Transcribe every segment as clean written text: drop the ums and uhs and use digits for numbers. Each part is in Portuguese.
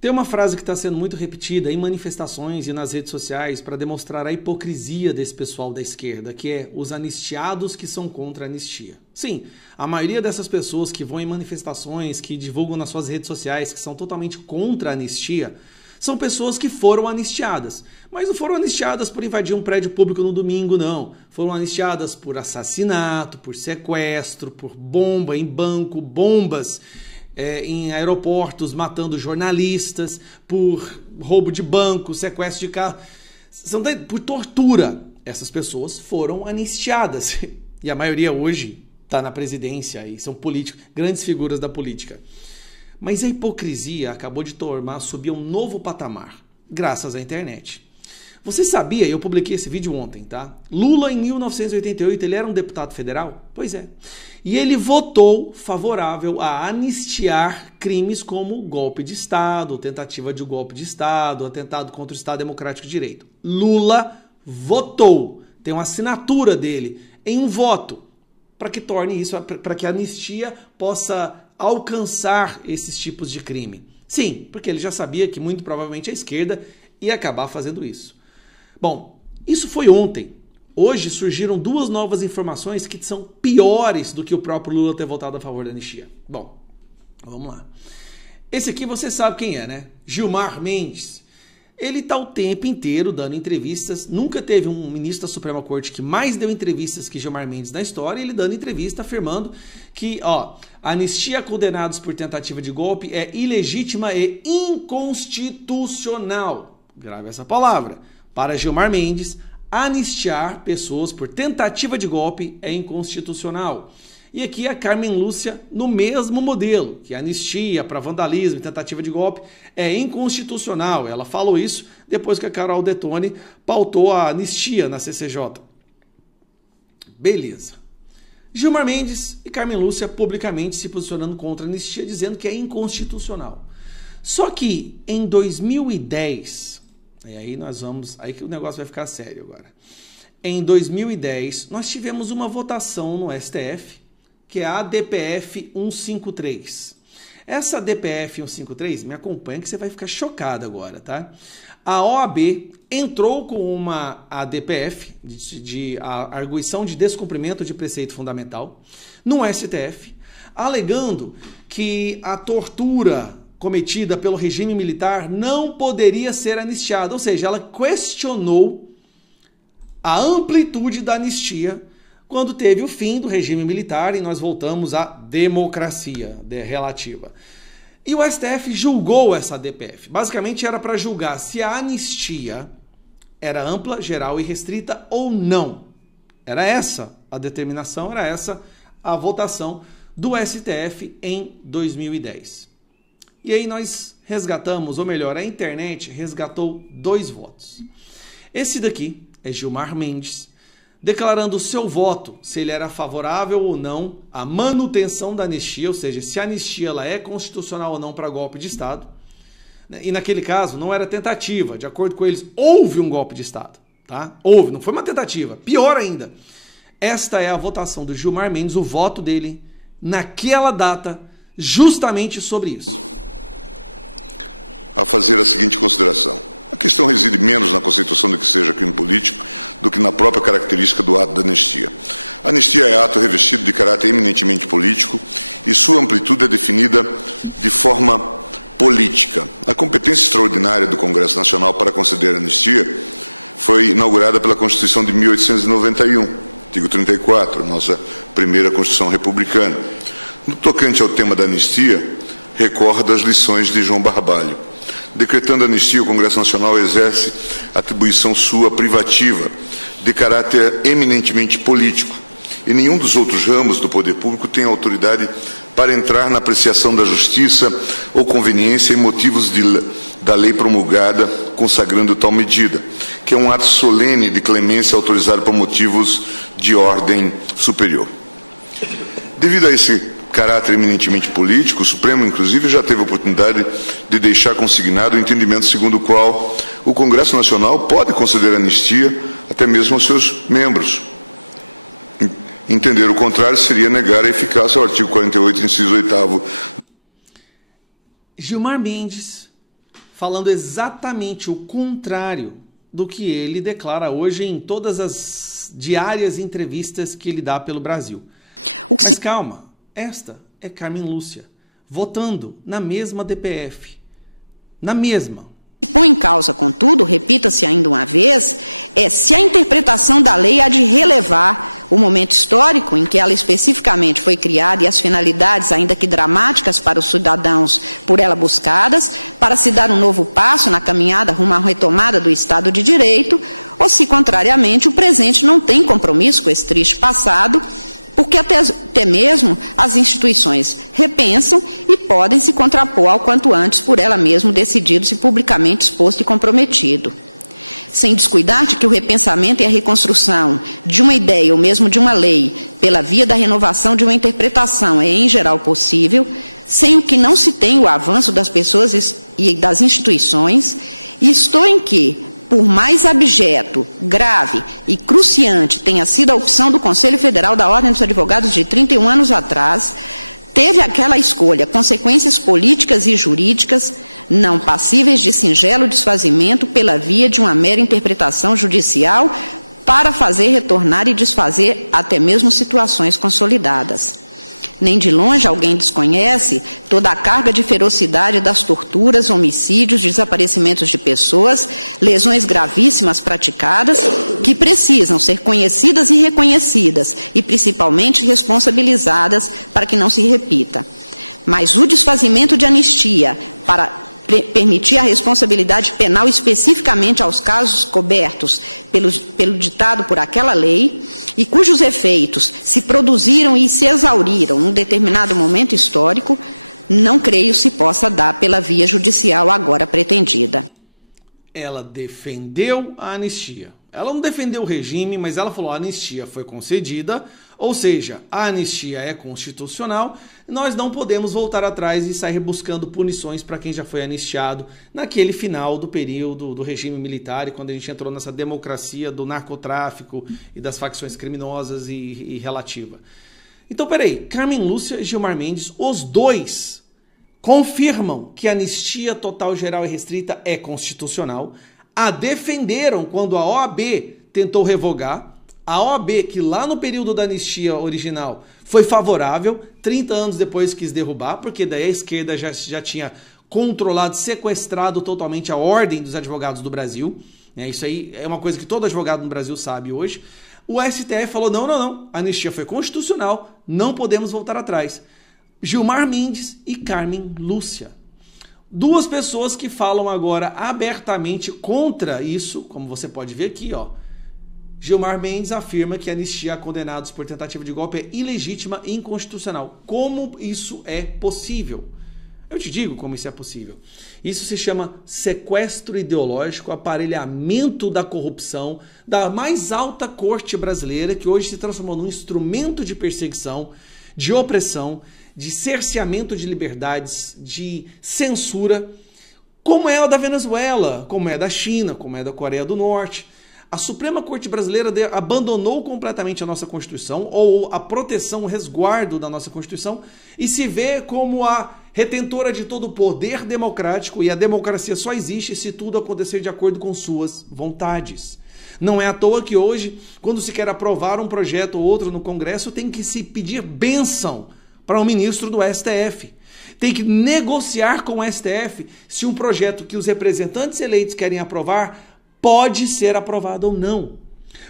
Tem uma frase que está sendo muito repetida em manifestações e nas redes sociais para demonstrar a hipocrisia desse pessoal da esquerda, que é os anistiados que são contra a anistia. Sim, a maioria dessas pessoas que vão em manifestações, que divulgam nas suas redes sociais, que são totalmente contra a anistia, são pessoas que foram anistiadas. Mas não foram anistiadas por invadir um prédio público no domingo, não. Foram anistiadas por assassinato, por sequestro, por bomba em banco, bombas em aeroportos, matando jornalistas, por roubo de banco, sequestro de carro, por tortura. Essas pessoas foram anistiadas. E a maioria hoje está na presidência e são políticos, grandes figuras da política. Mas a hipocrisia acabou de subir um novo patamar, graças à internet. Você sabia, eu publiquei esse vídeo ontem, tá? Lula, em 1988, ele era um deputado federal? Pois é. E ele votou favorável a anistiar crimes como golpe de Estado, tentativa de golpe de Estado, atentado contra o Estado Democrático de Direito. Lula votou, tem uma assinatura dele em um voto, para que torne isso, para que a anistia possa alcançar esses tipos de crime. Sim, porque ele já sabia que muito provavelmente a esquerda ia acabar fazendo isso. Bom, isso foi ontem. Hoje surgiram duas novas informações que são piores do que o próprio Lula ter votado a favor da anistia. Bom, vamos lá. Esse aqui você sabe quem é, né? Gilmar Mendes. Ele está o tempo inteiro dando entrevistas. Nunca teve um ministro da Suprema Corte que mais deu entrevistas que Gilmar Mendes na história. Ele dando entrevista afirmando que a anistia a condenados por tentativa de golpe é ilegítima e inconstitucional. Grave essa palavra. Para Gilmar Mendes, anistiar pessoas por tentativa de golpe é inconstitucional. E aqui a Carmen Lúcia no mesmo modelo, que a anistia para vandalismo e tentativa de golpe é inconstitucional. Ela falou isso depois que a Carol Detone pautou a anistia na CCJ. Beleza. Gilmar Mendes e Carmen Lúcia publicamente se posicionando contra a anistia, dizendo que é inconstitucional. Só que em 2010... aí que o negócio vai ficar sério agora. Em 2010, nós tivemos uma votação no STF, que é a ADPF 153. Essa ADPF 153, me acompanha que você vai ficar chocado agora, tá? A OAB entrou com uma ADPF, de arguição de descumprimento de preceito fundamental, no STF, alegando que a tortura cometida pelo regime militar não poderia ser anistiada. Ou seja, ela questionou a amplitude da anistia quando teve o fim do regime militar e nós voltamos à democracia relativa. E o STF julgou essa ADPF. Basicamente era para julgar se a anistia era ampla, geral e restrita ou não. Era essa a determinação, era essa a votação do STF em 2010. E aí nós resgatamos, ou melhor, a internet resgatou 2 votos. Esse daqui é Gilmar Mendes, declarando o seu voto, se ele era favorável ou não à manutenção da anistia, ou seja, se a anistia ela é constitucional ou não para golpe de Estado. E naquele caso não era tentativa, de acordo com eles, houve um golpe de Estado. Tá? Houve, não foi uma tentativa, pior ainda. Esta é a votação do Gilmar Mendes, o voto dele naquela data, justamente sobre isso. A fazer a seguinte consideração. A questão reside menos na conceituação do que seja crime político do que na própria característica do ato da anistia. A anistia é ato revestido de caráter eminentemente político e sua amplitude é definida de forma política. A competência extraordinária do Congresso Nacional para conceder a anistia foi inaugurada pela Constituição de 1891, artigo 34, nossa primeira Constituição republicana. No tocante ao tema da anistia, recorda as lições de João Barbalho. Decretando a anistia, o Congresso Nacional exerce atribuição sua privativa, de caráter eminentemente político, e nenhum dos outros ramos do poder público tem autoridade para entrar na apreciação da justiça ou conveniência em motivos da lei promulgada consagrando tal medida, que é um ato solene de clemência autorizado por motivos de ordem superior. Devido a esse caráter eminentemente político, o Supremo, inclusive, já teve a oportunidade de deixar consignado o entendimento segundo o qual o Congresso Nacional pode conceder anistia até mesmo aos seus membros. Entender o contrário seria negar a eficácia ao artigo 48, inciso 8º. Gilmar Mendes falando exatamente o contrário do que ele declara hoje em todas as diárias entrevistas que ele dá pelo Brasil. Mas calma, esta é Carmen Lúcia, votando na mesma DPF. Na mesma. Põe em causa, contudo, repita-se ainda uma vez, se a interpretação da lei há de relevar o momento histórico em que ela especificamente foi criada e as finalidades, ainda que dramáticas para os cidadãos por ela buscadas, para se dar um novo passo na caminhada rumo à retomada do Estado de Direito, ou se, contrariamente, o presente não tem compromisso com esse triste passado, porque até mesmo as instituições repensam e podem se contrapor ao quanto antes por ela mesma decidido-se publicamente exposto e comprometido. Sem descuidar de que o repensamento e a reconstrução de uma ideia ou mesmo de uma lei pela via da renovação de uma interpretação é em geral possível, sem o que não se tem o avanço das pessoas e das instituições, e estou em que, por mais abjeto, grave e cruciante tenha sido a opção do Conselho Federal da Ordem dos Advogados de 31 anos atrás, teve aquela escolha consequências políticas e jurídicas não passíveis de singelo desfazimento pela via de uma mera interpretação judicial para fazer retornar e desfazer até mesmo situações consolidadas. Nem de longe alguém desconhece toda a carga de ferocidade das torturas, homicídios, desaparecimentos de pessoas, lesões gravíssimas praticadas, que precisam ser conhecidas e reconhecidas, e principalmente responsabilizadas para que não se repita. Mas o desfazimento de anistia para permitir a responsabilidade penal especificamente aos casos cobertos pelo ditado por aquela lei e cujos efeitos se produziram e se exauriram num determinado momento histórico, não creio se possa dar pela via judicial agora pretendida. Ela defendeu a anistia. Ela não defendeu o regime, mas ela falou: a anistia foi concedida, ou seja, a anistia é constitucional, nós não podemos voltar atrás e sair buscando punições para quem já foi anistiado naquele final do período do regime militar e quando a gente entrou nessa democracia do narcotráfico e das facções criminosas e relativa. Então, peraí, Carmen Lúcia e Gilmar Mendes, os dois confirmam que a anistia total, geral e restrita é constitucional, a defenderam quando a OAB tentou revogar, a OAB, que lá no período da anistia original foi favorável, 30 anos depois quis derrubar, porque daí a esquerda já tinha controlado, sequestrado totalmente a ordem dos advogados do Brasil. Isso aí é uma coisa que todo advogado no Brasil sabe hoje. O STF falou: não, a anistia foi constitucional, não podemos voltar atrás. Gilmar Mendes e Carmen Lúcia. Duas pessoas que falam agora abertamente contra isso, como você pode ver aqui, ó. Gilmar Mendes afirma que a anistia a condenados por tentativa de golpe é ilegítima e inconstitucional. Como isso é possível? Eu te digo como isso é possível. Isso se chama sequestro ideológico, aparelhamento da corrupção da mais alta corte brasileira, que hoje se transformou num instrumento de perseguição, de opressão, de cerceamento de liberdades, de censura, como é a da Venezuela, como é a da China, como é a da Coreia do Norte. A Suprema Corte Brasileira abandonou completamente a nossa Constituição, ou a proteção, o resguardo da nossa Constituição, e se vê como a retentora de todo o poder democrático, e a democracia só existe se tudo acontecer de acordo com suas vontades. Não é à toa que hoje, quando se quer aprovar um projeto ou outro no Congresso, tem que se pedir bênção para um ministro do STF. Tem que negociar com o STF se um projeto que os representantes eleitos querem aprovar pode ser aprovado ou não.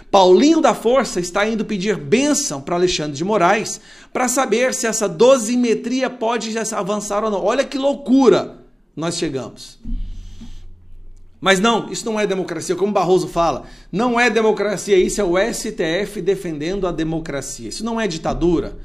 Paulinho da Força está indo pedir bênção para Alexandre de Moraes para saber se essa dosimetria pode avançar ou não. Olha que loucura nós chegamos. Mas não, isso não é democracia, como Barroso fala. Não é democracia, isso é o STF defendendo a democracia. Isso não é ditadura.